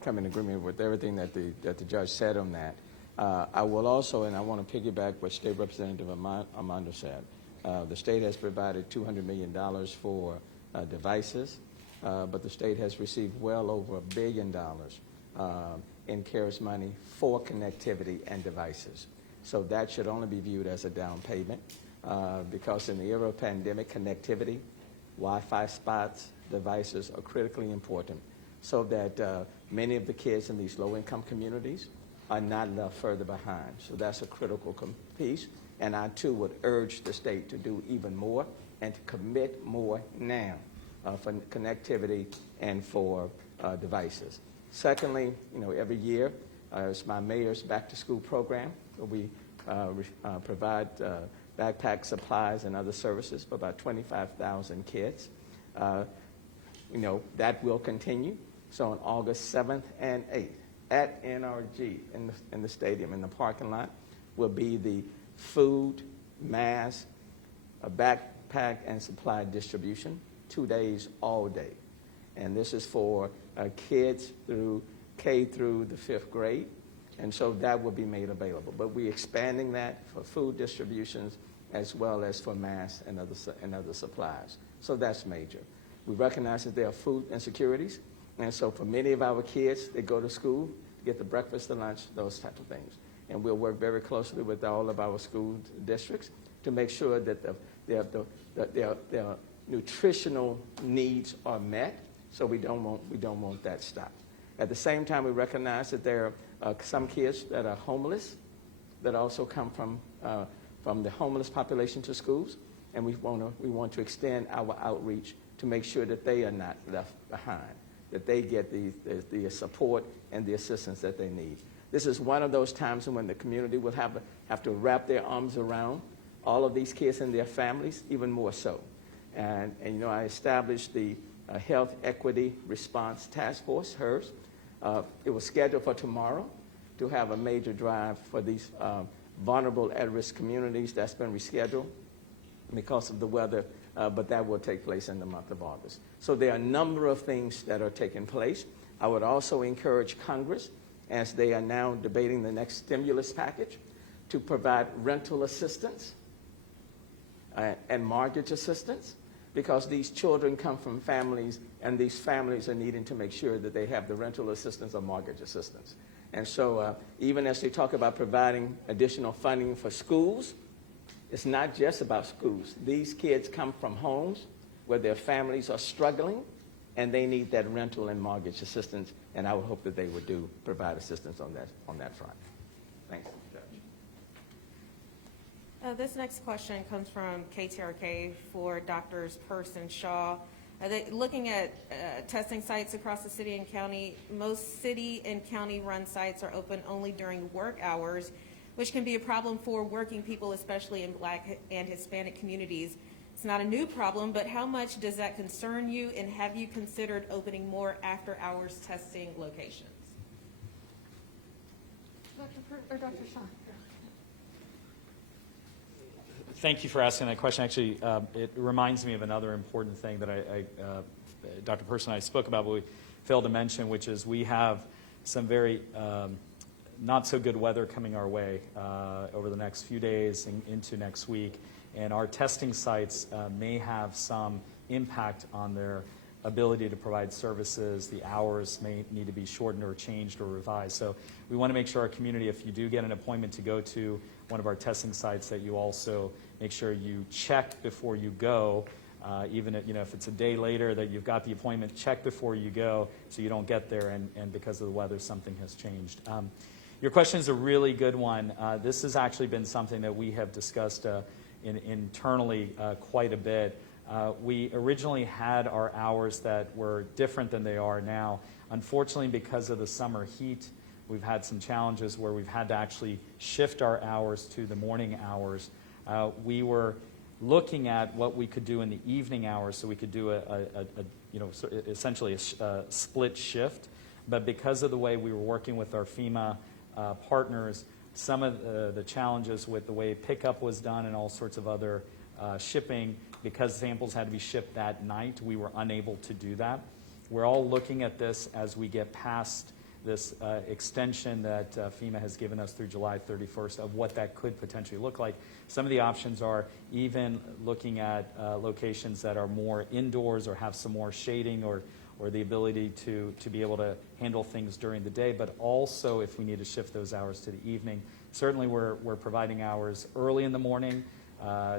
come in agreement with everything that the judge said on that. I will also, and I want to piggyback what State Representative Armando said. The state has provided $200 million for devices, but the state has received well over $1 billion in CARES money for connectivity and devices. So that should only be viewed as a down payment because in the era of pandemic, connectivity, Wi-Fi spots, devices are critically important so that many of the kids in these low-income communities are not left further behind. So that's a critical piece. And I, too, would urge the state to do even more and to commit more now for connectivity and for devices. Secondly, every year, it's my mayor's back-to-school program. We provide backpack supplies and other services for about 25,000 kids. That will continue. So on August 7th and 8th, at NRG in the stadium, in the parking lot, will be the food, mask, a backpack, and supply distribution, 2 days, all day. And this is for kids through K through the 5th grade. And so that will be made available. But we're expanding that for food distributions as well as for masks and other supplies. So that's major. We recognize that there are food insecurities. And so for many of our kids, they go to school to get the breakfast, the lunch, those type of things. And we'll work very closely with all of our school districts to make sure that their nutritional needs are met. So we don't want that stopped. At the same time, we recognize that there are some kids that are homeless that also come from the homeless population to schools, and we want to extend our outreach to make sure that they are not left behind, that they get the support and the assistance that they need. This is one of those times when the community will have to wrap their arms around all of these kids and their families, even more so. And I established the Health Equity Response Task Force, HERS. It was scheduled for tomorrow to have a major drive for these vulnerable at-risk communities. That's been rescheduled because of the weather, but that will take place in the month of August. So there are a number of things that are taking place. I would also encourage Congress, as they are now debating the next stimulus package, to provide rental assistance and mortgage assistance, because these children come from families, and these families are needing to make sure that they have the rental assistance or mortgage assistance. And so even as they talk about providing additional funding for schools, it's not just about schools. These kids come from homes where their families are struggling, and they need that rental and mortgage assistance, and I would hope that they would provide assistance on that front. Thanks, Judge. This next question comes from KTRK for Drs. Peirce and Shaw. Looking at testing sites across the city and county, most city and county-run sites are open only during work hours, which can be a problem for working people, especially in Black and Hispanic communities. It's not a new problem, but how much does that concern you, and have you considered opening more after-hours testing locations? Dr. Peirce or Dr. Shaw? Thank you for asking that question. Actually, it reminds me of another important thing that Dr. Peirce and I spoke about, but we failed to mention, which is we have some very not so good weather coming our way over the next few days and into next week, and our testing sites may have some impact on their ability to provide services. The hours may need to be shortened or changed or revised. So we want to make sure our community, if you do get an appointment to go to one of our testing sites, that you also make sure you check before you go. Even if it's a day later that you've got the appointment, check before you go so you don't get there and because of the weather something has changed. Your question is a really good one. This has actually been something that we have discussed internally quite a bit. We originally had our hours that were different than they are now. Unfortunately, because of the summer heat, we've had some challenges where we've had to actually shift our hours to the morning hours. We were looking at what we could do in the evening hours, so we could do essentially a split shift. But because of the way we were working with our FEMA partners, some of the challenges with the way pickup was done and all sorts of other shipping, because samples had to be shipped that night, we were unable to do that. We're all looking at this as we get past this extension that FEMA has given us through July 31st of what that could potentially look like. Some of the options are even looking at locations that are more indoors or have some more shading or the ability to be able to handle things during the day, but also if we need to shift those hours to the evening. Certainly we're providing hours early in the morning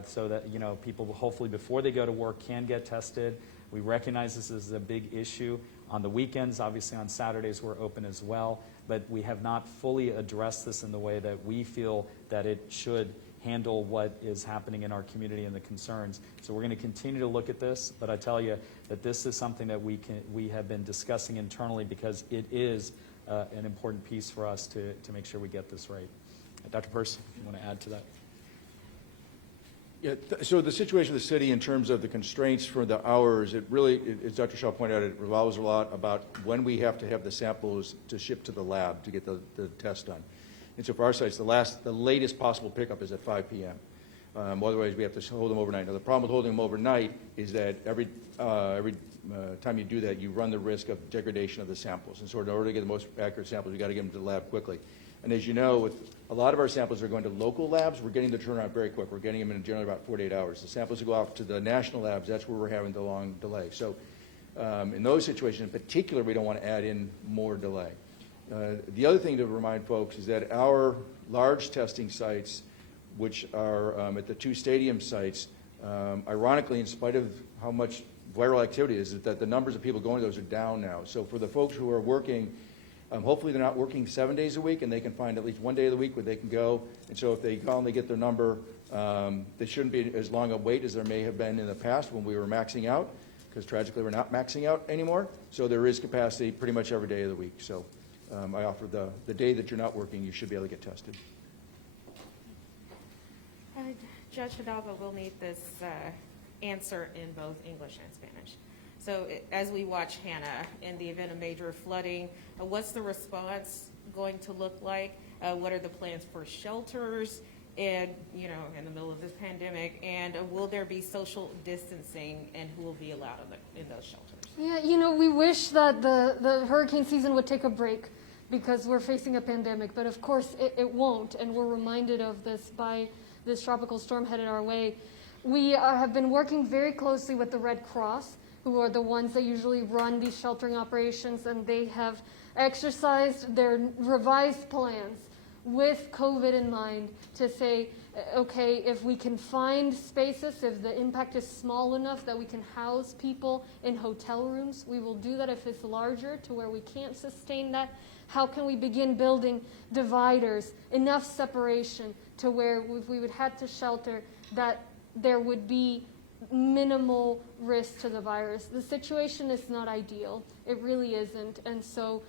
so that people hopefully before they go to work can get tested. We recognize this is a big issue. On the weekends, obviously on Saturdays we're open as well, but we have not fully addressed this in the way that we feel that it should handle what is happening in our community and the concerns. So we're going to continue to look at this, but I tell you that this is something that we have been discussing internally because it is an important piece for us to make sure we get this right. Dr. Peirce, if you want to add to that. Yeah, so the situation of the city in terms of the constraints for the hours, it really, as Dr. Shaw pointed out, it revolves a lot about when we have to have the samples to ship to the lab to get the test done. And so for our sites, the latest possible pickup is at 5 p.m. Otherwise, we have to hold them overnight. Now, the problem with holding them overnight is that every time you do that, you run the risk of degradation of the samples. And so in order to get the most accurate samples, we've got to get them to the lab quickly. And as you know, with a lot of our samples are going to local labs, we're getting the turnaround very quick. We're getting them in generally about 48 hours. The samples that go off to the national labs, that's where we're having the long delay. So in those situations in particular, we don't want to add in more delay. The other thing to remind folks is that our large testing sites, which are at the 2 stadium sites, ironically, in spite of how much viral activity is, that the numbers of people going to those are down now. So for the folks who are working, hopefully they're not working 7 days a week, and they can find at least one day of the week where they can go. And so if they call and they get their number, there shouldn't be as long a wait as there may have been in the past when we were maxing out, because tragically we're not maxing out anymore. So there is capacity pretty much every day of the week. So I offer the day that you're not working, you should be able to get tested. Judge Hidalgo will need this answer in both English and Spanish. So as we watch Hannah, in the event of major flooding, what's the response going to look like? What are the plans for shelters and, in the middle of this pandemic? And will there be social distancing, and who will be allowed in those shelters? Yeah, we wish that the hurricane season would take a break because we're facing a pandemic, but of course it won't, and we're reminded of this by this tropical storm headed our way. We have been working very closely with the Red Cross, who are the ones that usually run these sheltering operations, and they have exercised their revised plans with COVID in mind to say, okay, if we can find spaces, if the impact is small enough that we can house people in hotel rooms, we will do that. If it's larger to where we can't sustain that, how can we begin building dividers, enough separation to where if we would have to shelter, that there would be minimal risk to the virus. The situation is not ideal. It really isn't. And so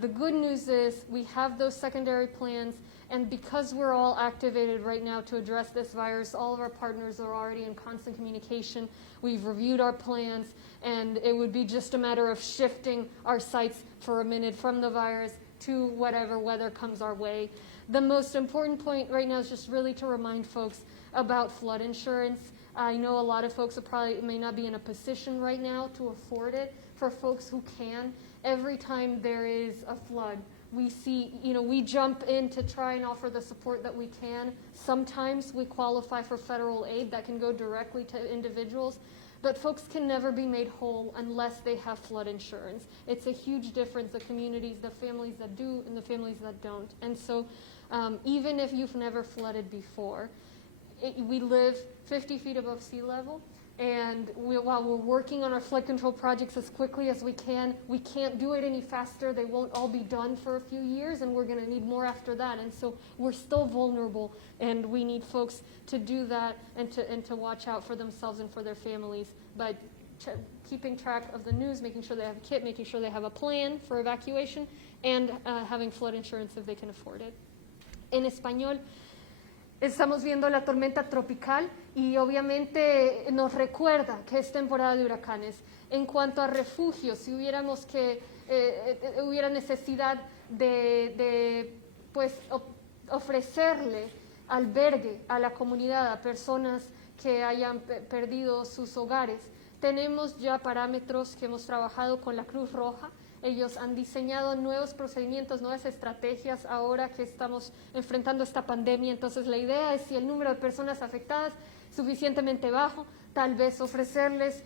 the good news is we have those secondary plans, and because we're all activated right now to address this virus, all of our partners are already in constant communication. We've reviewed our plans, and it would be just a matter of shifting our sights for a minute from the virus to whatever weather comes our way. The most important point right now is just really to remind folks about flood insurance. I know a lot of folks may not be in a position right now to afford it. For folks who can, every time there is a flood, we see, we jump in to try and offer the support that we can. Sometimes we qualify for federal aid that can go directly to individuals, but folks can never be made whole unless they have flood insurance. It's a huge difference, the communities, the families that do and the families that don't. And so even if you've never flooded before, we live 50 feet above sea level, and while we're working on our flood control projects as quickly as we can't do it any faster. They won't all be done for a few years, and we're going to need more after that. And so we're still vulnerable, and we need folks to do that and to watch out for themselves and for their families by keeping track of the news, making sure they have a kit, making sure they have a plan for evacuation, and having flood insurance if they can afford it. En español, estamos viendo la tormenta tropical y obviamente nos recuerda que es temporada de huracanes. En cuanto a refugios, si hubiera necesidad de ofrecerle albergue a la comunidad, a personas que hayan perdido sus hogares, tenemos ya parámetros que hemos trabajado con la Cruz Roja. Ellos han diseñado nuevos procedimientos, nuevas estrategias ahora que estamos enfrentando esta pandemia. Entonces la idea es, si el número de personas afectadas es suficientemente bajo, tal vez ofrecerles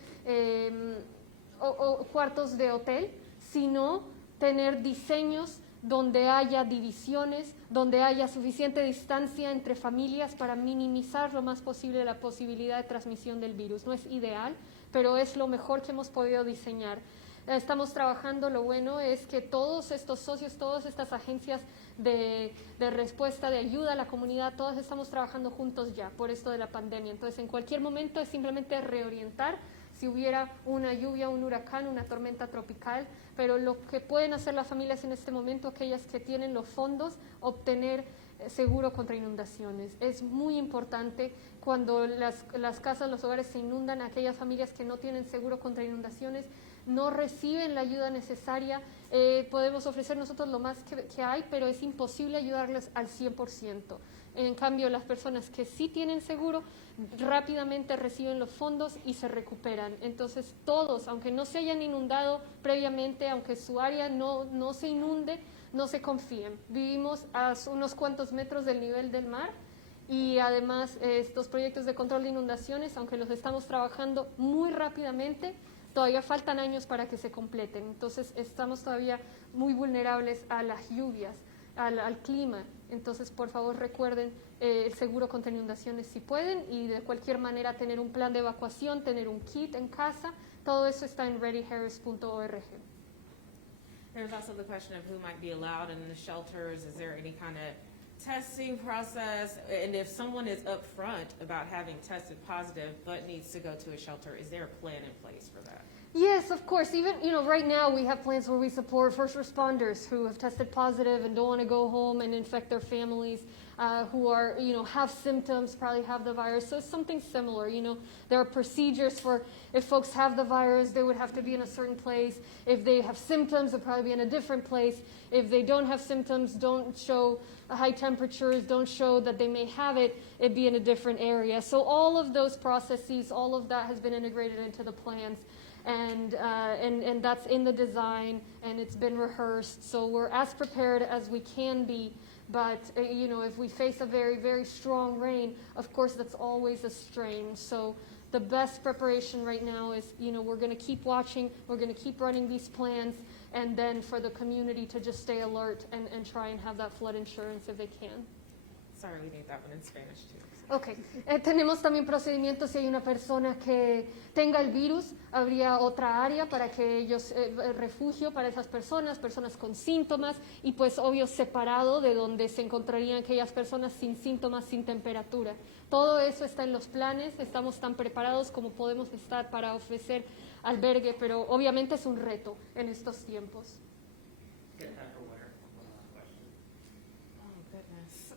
cuartos de hotel, sino tener diseños donde haya divisiones, donde haya suficiente distancia entre familias para minimizar lo más posible la posibilidad de transmisión del virus. No es ideal, pero es lo mejor que hemos podido diseñar. Estamos trabajando, lo bueno es que todos estos socios, todas estas agencias de respuesta, de ayuda a la comunidad, todos estamos trabajando juntos ya por esto de la pandemia. Entonces, en cualquier momento es simplemente reorientar si hubiera una lluvia, un huracán, una tormenta tropical, pero lo que pueden hacer las familias en este momento, aquellas que tienen los fondos, obtener seguro contra inundaciones. Es muy importante cuando las casas, los hogares se inundan, aquellas familias que no tienen seguro contra inundaciones, no reciben la ayuda necesaria. Podemos ofrecer nosotros lo más que hay, pero es imposible ayudarles al 100%. En cambio, las personas que sí tienen seguro rápidamente reciben los fondos y se recuperan. Entonces, todos, aunque no se hayan inundado previamente, aunque su área no se inunde, no se confíen. Vivimos a unos cuantos metros del nivel del mar y además estos proyectos de control de inundaciones, aunque los estamos trabajando muy rápidamente, todavía faltan años para que se completen. Entonces estamos todavía muy vulnerables a las lluvias, al clima. Entonces, por favor, recuerden el seguro contra inundaciones si pueden y de cualquier manera tener un plan de evacuación, tener un kit en casa. Todo eso está en readyharris.org. There's also the question of who might be allowed in the shelters. Is there any kind of testing process? And if someone is upfront about having tested positive but needs to go to a shelter, is there a plan in place for that? Yes, of course. Even, right now we have plans where we support first responders who have tested positive and don't want to go home and infect their families, who are, have symptoms, probably have the virus. So it's something similar, There are procedures for if folks have the virus, they would have to be in a certain place. If they have symptoms, they'll probably be in a different place. If they don't have symptoms, don't show high temperatures, don't show that they may have it, it'd be in a different area. So all of those processes, all of that has been integrated into the plans. And that's in the design, and it's been rehearsed. So we're as prepared as we can be. But, if we face a very, very strong rain, of course, that's always a strain. So the best preparation right now is, we're going to keep watching. We're going to keep running these plans. And then for the community to just stay alert and try and have that flood insurance if they can. Sorry, we need that one in Spanish too. Ok, tenemos también procedimientos si hay una persona que tenga el virus, habría otra área para que ellos, refugio para esas personas con síntomas y pues obvio separado de donde se encontrarían aquellas personas sin síntomas, sin temperatura. Todo eso está en los planes, estamos tan preparados como podemos estar para ofrecer albergue, pero obviamente es un reto en estos tiempos. Oh, goodness.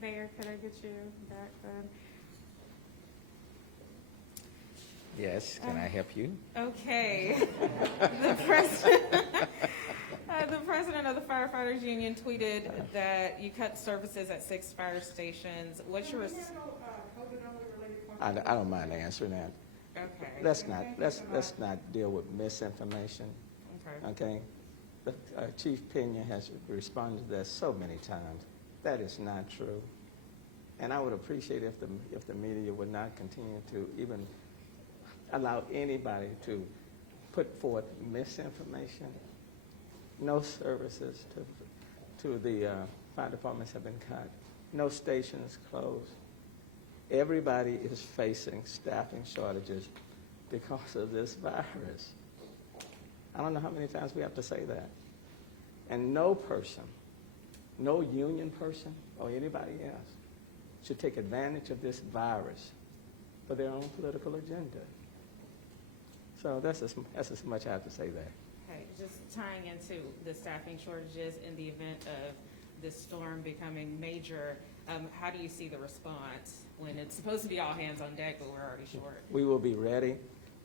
Mayor, could I get you back then? Yes, can I help you? Okay. The president of the Firefighters Union tweeted that you cut services at 6 fire stations. What's your I don't mind answering that. okay? Let's not deal with misinformation, Okay. okay? But Chief Pena has responded to that so many times. That is not true. And I would appreciate if the media would not continue to even allow anybody to put forth misinformation. No services to the fire departments have been cut. No stations closed. Everybody is facing staffing shortages because of this virus. I don't know how many times we have to say that. And no person, no union person or anybody else should take advantage of this virus for their own political agenda. So that's as much I have to say there. Okay, just tying into the staffing shortages in the event of this storm becoming major, how do you see the response when it's supposed to be all hands on deck, but we're already short? We will be ready.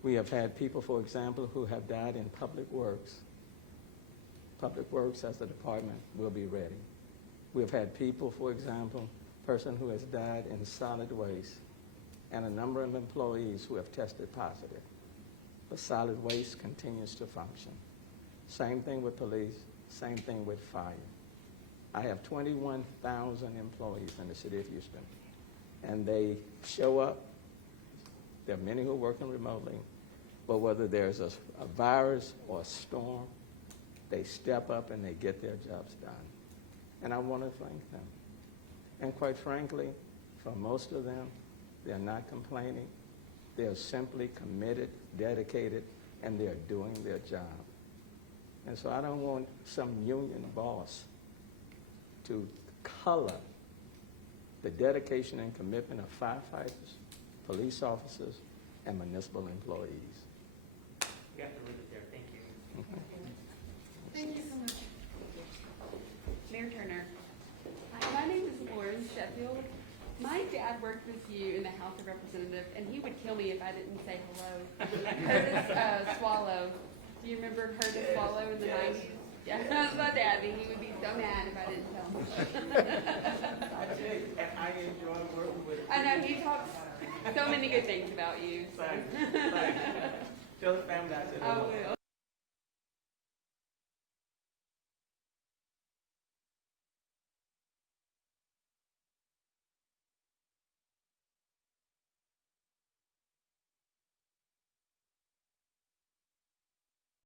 We have had people, for example, who have died in public works. Public Works as a department will be ready. We have had people, for example, person who has died in solid waste, and a number of employees who have tested positive. But solid waste continues to function. Same thing with police, same thing with fire. I have 21,000 employees in the city of Houston, and they show up. There are many who are working remotely, but whether there's a virus or a storm, they step up and they get their jobs done. And I want to thank them. And quite frankly, for most of them, they're not complaining. They're simply committed, dedicated, and they're doing their job. And so I don't want some union boss to color the dedication and commitment of firefighters, police officers, and municipal employees. We have to leave it there. Thank you. Thank you so much. Mayor Turner. Hi, my name is Lauren Sheffield. My dad worked with you in the House of Representatives, and he would kill me if I didn't say hello. Curtis Swallow. Do you remember Curtis Swallow in the 90s? Yeah, that's my daddy. He would be so mad if I didn't tell him. I enjoy working with. I know, he talks so many good things about you. So. Tell the family I said I hello. will.